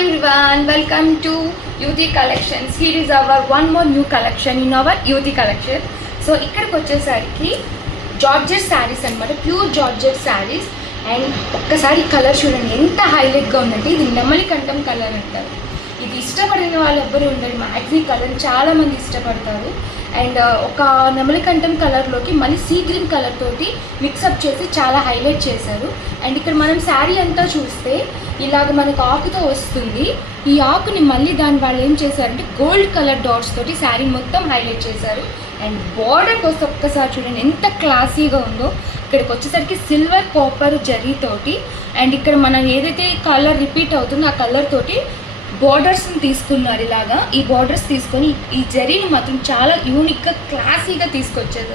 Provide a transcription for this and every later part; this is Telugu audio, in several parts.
everyone, welcome to Yuthi Collections. Here is our one more new collection in our Yuthi collection. So ఇక్కడికి వచ్చేసరికి జార్జెట్ శారీస్ అన్నమాట, ప్యూర్ జార్జెట్ శారీస్. అండ్ ఒక్కసారి కలర్ చూడండి ఎంత హైలైట్గా ఉందంటే, ఇది నెమలి కంఠం కలర్ అంటారు. ఇది ఇష్టపడిన వాళ్ళు ఎవ్వరు ఉండరు, మ్యాక్సీ కలర్ చాలామంది ఇష్టపడతారు. అండ్ ఒక నెమలి కంఠం కలర్లోకి మళ్ళీ సీ గ్రీన్ కలర్ తోటి మిక్సప్ చేసి చాలా హైలైట్ చేశారు. అండ్ ఇక్కడ మనం శారీ అంతా చూస్తే ఇలాగ మనకు ఆకుతో వస్తుంది. ఈ ఆకుని మళ్ళీ దాని వాళ్ళు ఏం చేశారంటే గోల్డ్ కలర్ డాట్స్ తోటి శారీ మొత్తం హైలైట్ చేశారు. అండ్ బార్డర్కి వస్తే ఒక్కసారి చూడండి ఎంత క్లాసీగా ఉందో. ఇక్కడికి వచ్చేసరికి సిల్వర్ కాపర్ జరీతోటి, అండ్ ఇక్కడ మనం ఏదైతే కలర్ రిపీట్ అవుతుందో ఆ కలర్ తోటి బార్డర్స్ని తీసుకున్నారు. ఇలాగా ఈ బార్డర్స్ తీసుకొని ఈ జరీని మాత్రం చాలా యూనిక్గా క్లాసీగా తీసుకొచ్చారు.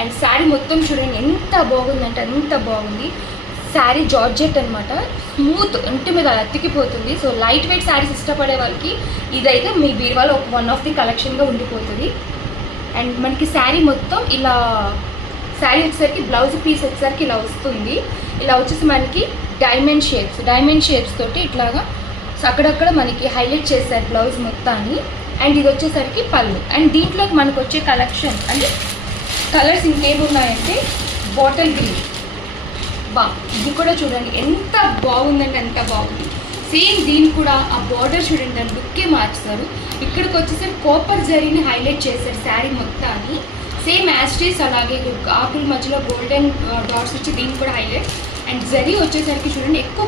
అండ్ శారీ మొత్తం చూడండి ఎంత బాగుందంటే అంత బాగుంది. శారీ జార్జెట్ అనమాట, స్మూత్ ఇంటి మీద అతికిపోతుంది. సో లైట్ వెయిట్ శారీస్ ఇష్టపడే వాళ్ళకి ఇదైతే మీ బీరువాలో వన్ ఆఫ్ ది కలెక్షన్గా ఉండిపోతుంది. అండ్ మనకి శారీ మొత్తం ఇలా, శారీ వచ్చేసరికి బ్లౌజ్ పీస్ వచ్చేసరికి ఇలా వస్తుంది. ఇలా వచ్చేసి మనకి డైమండ్ షేప్స్ తోటి ఇట్లాగా అక్కడక్కడ మనకి హైలైట్ చేశారు బ్లౌజ్ మొత్తాన్ని. అండ్ ఇది వచ్చేసరికి పళ్ళు. అండ్ దీంట్లోకి మనకు వచ్చే కలెక్షన్ అంటే కలర్స్ ఇంకేమున్నాయంటే బాటిల్ గ్రీన్, ఇది కూడా చూడండి ఎంత బాగుందంటే అంత బాగుంది. సేమ్ దీన్ని కూడా ఆ బార్డర్ చూడండి దాని లుక్కే మార్చుతారు. ఇక్కడికి వచ్చేసరికి కాపర్ జరీని హైలైట్ చేశారు శారీ మొత్తాన్ని. సేమ్ యాస్టీస్ అలాగే ఆకుల మధ్యలో గోల్డెన్ డాట్స్ వచ్చి దీన్ని కూడా హైలైట్. అండ్ జరీ వచ్చేసరికి చూడండి ఎక్కువ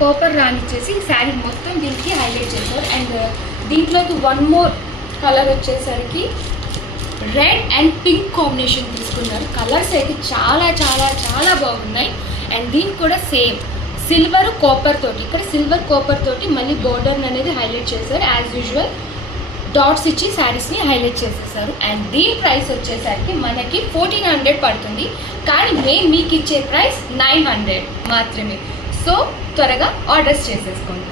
కాపర్ రానిచ్చేసి శారీ మొత్తం దీనికి హైలైట్ చేశారు. అండ్ దీంట్లోకి వన్ మోర్ కలర్ వచ్చేసరికి రెడ్ అండ్ పింక్ కాంబినేషన్ తీసుకున్నారు. కలర్స్ అయితే చాలా చాలా చాలా బాగున్నాయి. అండ్ దీనికి కూడా సేమ్ సిల్వర్ కాపర్ తోటి, ఇక్కడ సిల్వర్ కాపర్ తోటి మళ్ళీ బోర్డర్ అనేది హైలైట్ చేశారు. యాజ్ యూజువల్ డాట్స్ ఇచ్చి శారీస్ని హైలైట్ చేసేసారు. అండ్ దీని ప్రైస్ వచ్చేసరికి మనకి 1400 పడుతుంది, కానీ మేము మీకు ఇచ్చే ప్రైస్ 900 మాత్రమే. సో త్వరగా ఆర్డర్స్ చేసేసుకోండి.